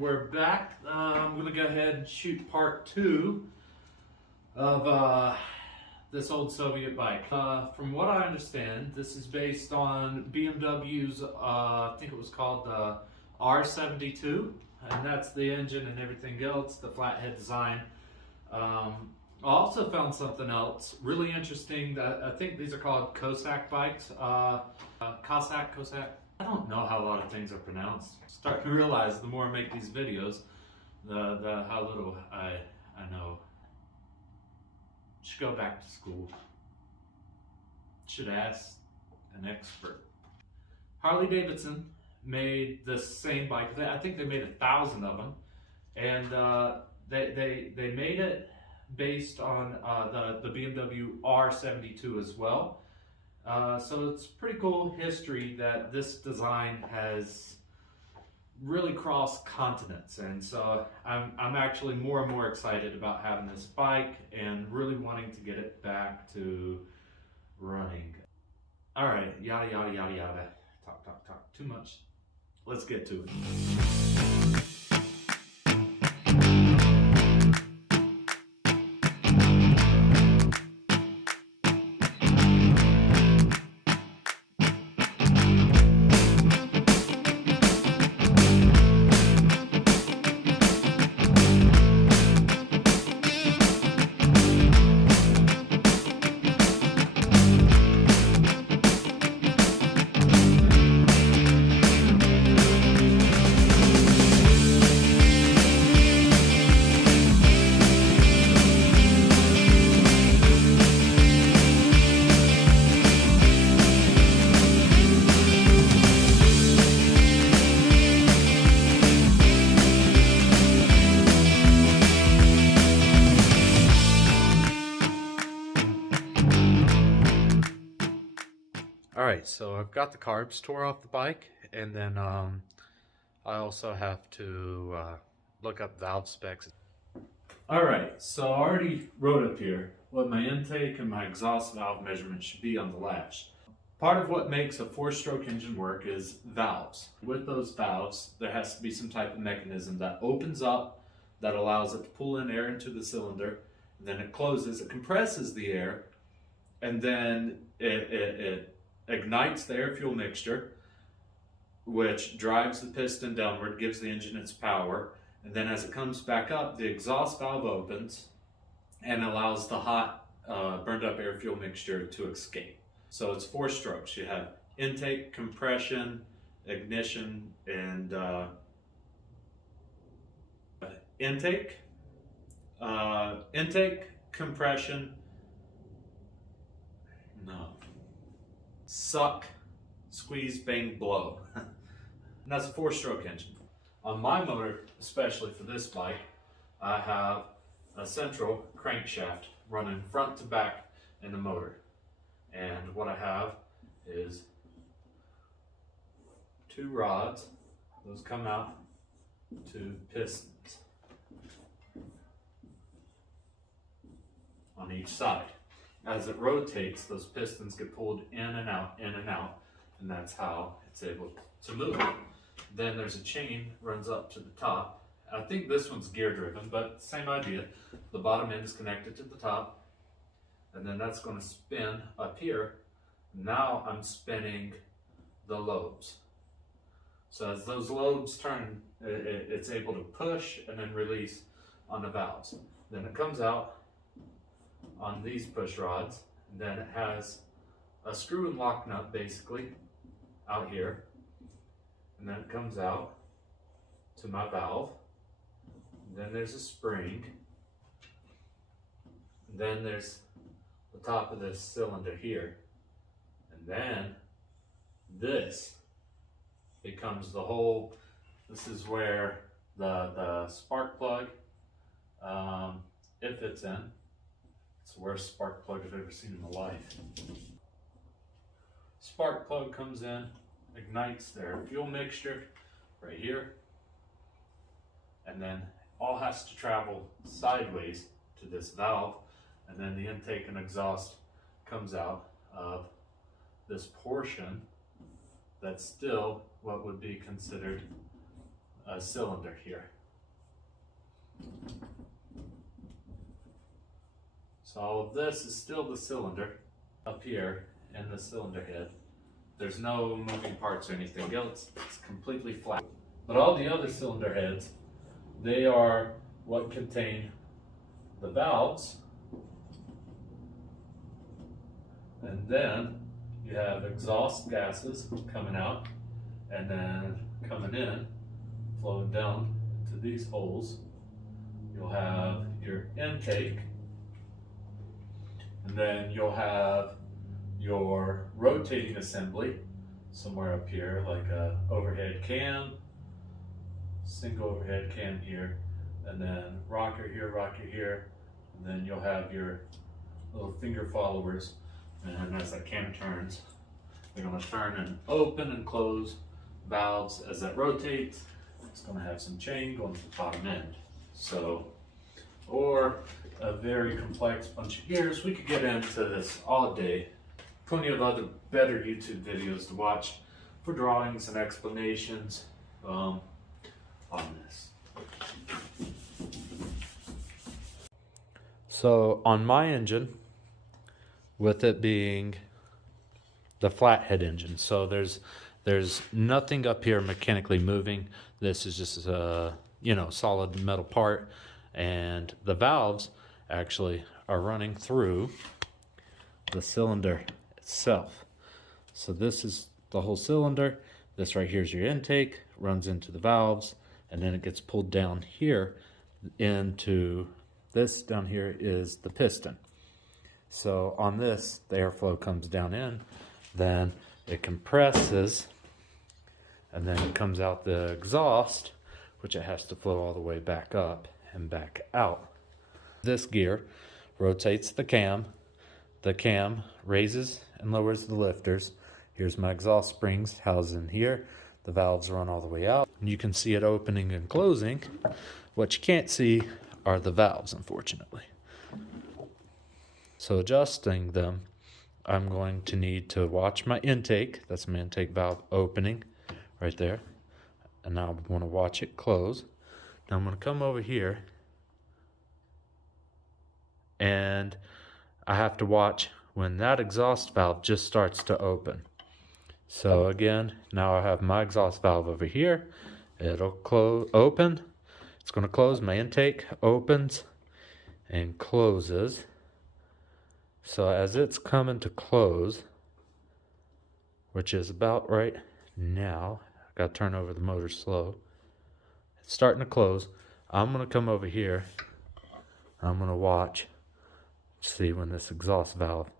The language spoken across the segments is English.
we're back. I'm going to go ahead and shoot part 2 of this old Soviet bike. From what I understand, this is based on BMW's, I think it was called the R72, and that's the engine and everything else, the flathead design. I also found something else really interesting. That I think these are called Cossack bikes. Cossack. I don't know how a lot of things are pronounced. Starting to realize the more I make these videos, the how little I know. Should go back to school. Should ask an expert. Harley Davidson made the same bike. I think they made 1,000 of them, and they made it based on the BMW R72 as well. So it's pretty cool history that this design has really crossed continents, and so I'm actually more and more excited about having this bike and really wanting to get it back to running. All right, yada yada yada yada. Talk too much. Let's get to it. Alright, so I've got the carbs tore off the bike, and then I also have to look up valve specs. Alright, so I already wrote up here what my intake and my exhaust valve measurement should be on the latch. Part of what makes a 4-stroke engine work is valves. With those valves, there has to be some type of mechanism that opens up, that allows it to pull in air into the cylinder, and then it closes, it compresses the air, and then it ignites the air-fuel mixture, which drives the piston downward, gives the engine its power, and then as it comes back up, the exhaust valve opens and allows the hot, burned-up air-fuel mixture to escape. So it's 4 strokes. You have intake, compression, ignition, and intake, compression, suck, squeeze, bang, blow. And that's a 4-stroke engine. On my motor, especially for this bike, I have a central crankshaft running front to back in the motor. And what I have is 2 rods. Those come out to pistons on each side. As it rotates, those pistons get pulled in and out, and that's how it's able to move. Then there's a chain runs up to the top. I think this one's gear driven, but same idea. The bottom end is connected to the top, and then that's going to spin up here. Now I'm spinning the lobes. So as those lobes turn, it's able to push and then release on the valves. Then it comes out on these push rods, and then it has a screw and lock nut basically out here, and then it comes out to my valve. And then there's a spring, and then there's the top of this cylinder here, and then this becomes the whole. This is where the spark plug it fits in. It's the worst spark plug I've ever seen in my life. Spark plug comes in, ignites their fuel mixture right here, and then all has to travel sideways to this valve, and then the intake and exhaust comes out of this portion that's still what would be considered cylinder here. So all of this is still the cylinder up here in the cylinder head. There's no moving parts or anything else. It's completely flat. But all the other cylinder heads, they are what contain the valves. And then you have exhaust gases coming out and then coming in, flowing down to these holes. You'll have your intake, and then you'll have your rotating assembly somewhere up here, like a overhead cam, single overhead cam here, and then rocker here, and then you'll have your little finger followers, and as that cam turns, they're going to turn and open and close valves. As that rotates, it's going to have some chain going to the bottom end. So, or a very complex bunch of gears. We could get into this all day. Plenty of other better YouTube videos to watch for drawings and explanations on this. So on my engine, with it being the flathead engine, so there's nothing up here mechanically moving. This is just a solid metal part, and the valves actually are running through the cylinder itself. So this is the whole cylinder. This right here is your intake, runs into the valves, and then it gets pulled down here into this. Down here is the piston. So on this, the airflow comes down in, then it compresses, and then it comes out the exhaust, which it has to flow all the way back up and back out. This gear rotates the cam. The cam raises and lowers the lifters. Here's my exhaust springs housed in here. The valves run all the way out. And you can see it opening and closing. What you can't see are the valves, unfortunately. So adjusting them, I'm going to need to watch my intake. That's my intake valve opening right there. And now I'm going to watch it close. Now I'm going to come over here, and I have to watch when that exhaust valve just starts to open. So again, now I have my exhaust valve over here. It'll open. It's going to close. My intake opens and closes. So as it's coming to close, which is about right now, I got to turn over the motor slow. It's starting to close. I'm going to come over here. I'm going to watch, see when this exhaust valve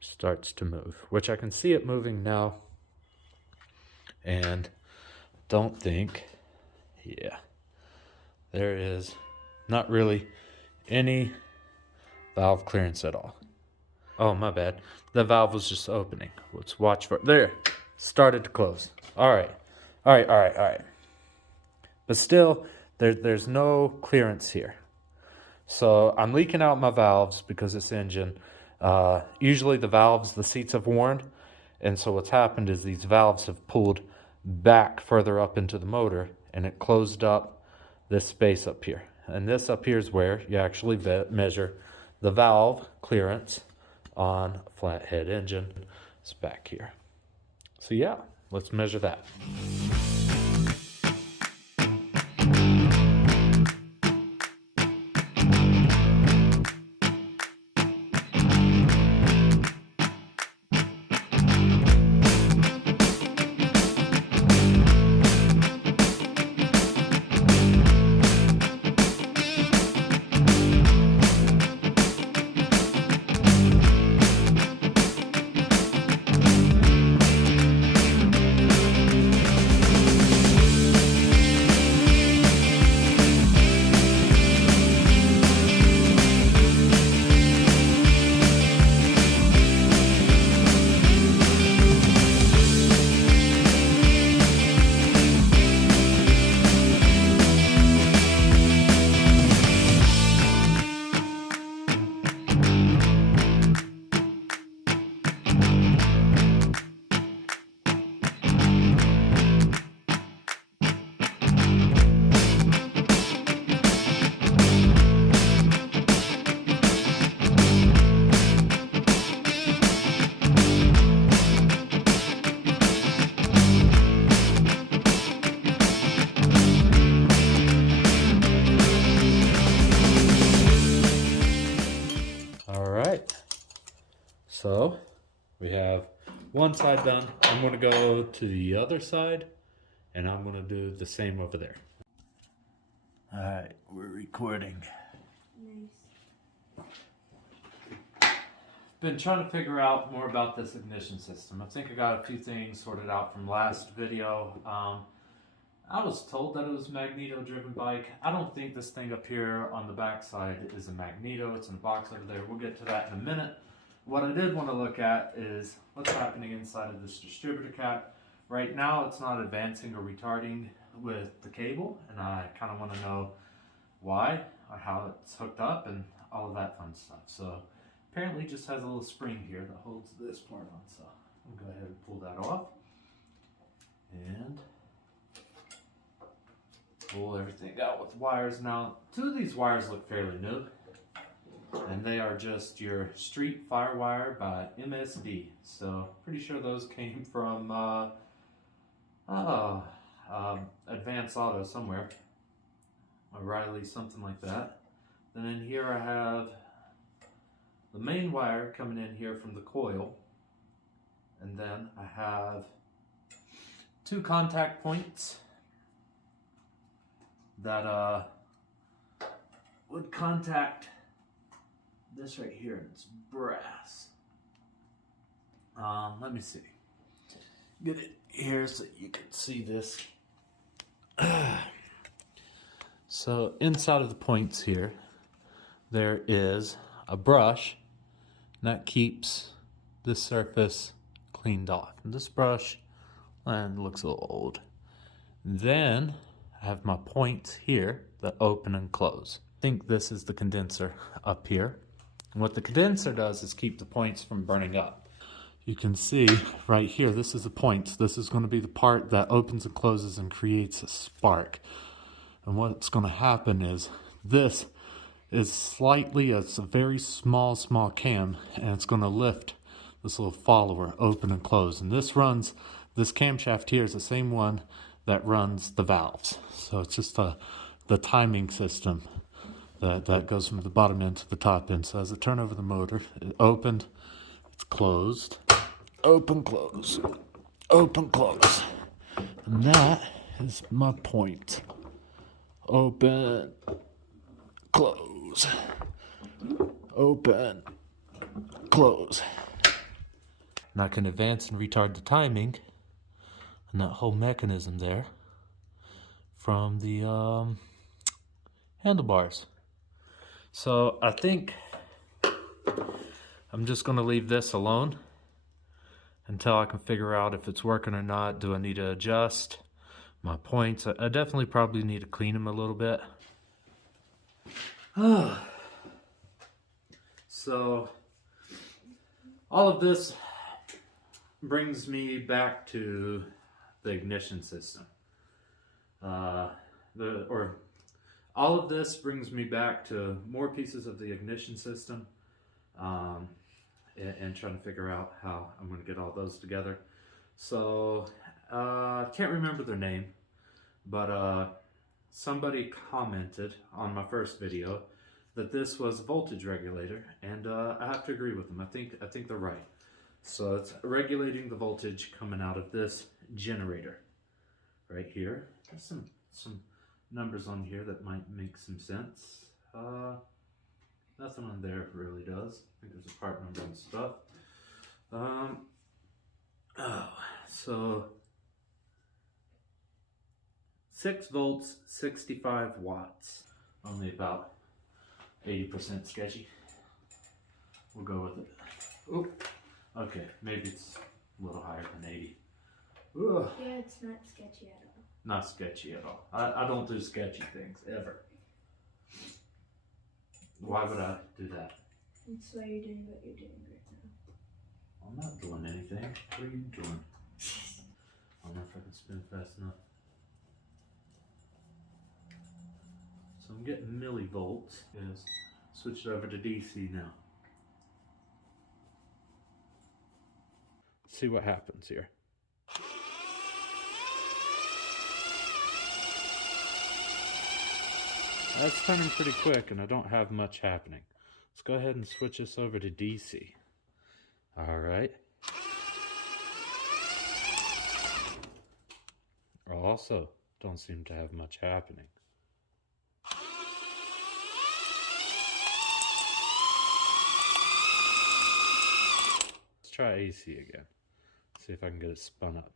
starts to move, which I can see it moving now, and don't think, yeah, there is not really any valve clearance at all. Oh, my bad. The valve was just opening. Let's watch for it. There, started to close. All right. But still, there's no clearance here. So I'm leaking out my valves because this engine, usually the valves, the seats have worn. And so what's happened is these valves have pulled back further up into the motor, and it closed up this space up here. And this up here is where you actually measure the valve clearance on a flathead engine. It's back here. So yeah, let's measure that. All right. So we have one side done. I'm going to go to the other side and I'm going to do the same over there. All right, we're recording. Nice. Been trying to figure out more about this ignition system. I think I got a few things sorted out from last video. I was told that it was a magneto-driven bike. I don't think this thing up here on the back side is a magneto. It's in a box over there. We'll get to that in a minute. What I did want to look at is what's happening inside of this distributor cap. Right now it's not advancing or retarding with the cable, and I kind of want to know why or how it's hooked up and all of that fun stuff. So apparently it just has a little spring here that holds this part on. So I'm going to go ahead and pull that off and pull everything out with wires. Now, two of these wires look fairly new, and they are just your street fire wire by MSD. So pretty sure those came from Advanced Auto somewhere, O'Reilly, something like that. Then in here I have the main wire coming in here from the coil, and then I have two contact points that would contact this right here. It's brass. Let me see. Get it here so you can see this. So inside of the points here, there is a brush that keeps this surface cleaned off. And this brush, and looks a little old. Then I have my points here that open and close. I think this is the condenser up here. And what the condenser does is keep the points from burning up. You can see right here, this is the points. This is going to be the part that opens and closes and creates a spark. And what's going to happen is this is slightly, it's a very small cam, and it's going to lift this little follower open and close. And this camshaft here is the same one that runs the valves. So it's just the timing system that goes from the bottom end to the top end. So as I turn over the motor, it opened, it's closed, open, close, open, close. And that is my point. Open, close, open, close. And I can advance and retard the timing and that whole mechanism there from the handlebars. So I think I'm just going to leave this alone until I can figure out if it's working or not. Do I need to adjust my points? I definitely probably need to clean them a little bit. So all of this brings me back to the ignition system. All of this brings me back to more pieces of the ignition system, and trying to figure out how I'm going to get all those together. So I can't remember their name, but somebody commented on my first video that this was a voltage regulator, and I have to agree with them. I think they're right. So it's regulating the voltage coming out of this generator right here. There's some numbers on here that might make some sense. Nothing on there really does. I think there's a part number and stuff. So 6 volts, 65 watts. Only about 80% sketchy. We'll go with it. Oop. Okay, maybe it's a little higher than 80. Ugh. Yeah, it's not sketchy at all. Not sketchy at all. I don't do sketchy things, ever. Why would I do that? That's why you're doing what you're doing right now. I'm not doing anything. What are you doing? I don't know if I can spin fast enough. So I'm getting millivolts. Yes. Switch it over to DC now. See what happens here. That's turning pretty quick and I don't have much happening. Let's go ahead and switch this over to DC. All right. Also, don't seem to have much happening. Let's try AC again. See if I can get it spun up.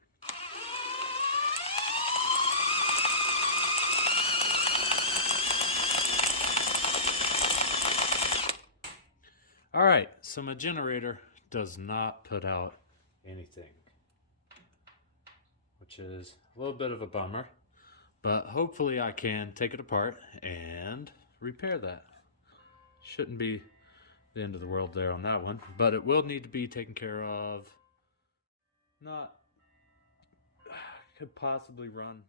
All right, so my generator does not put out anything, which is a little bit of a bummer, but hopefully I can take it apart and repair that. Shouldn't be the end of the world there on that one, but it will need to be taken care of. Not could possibly run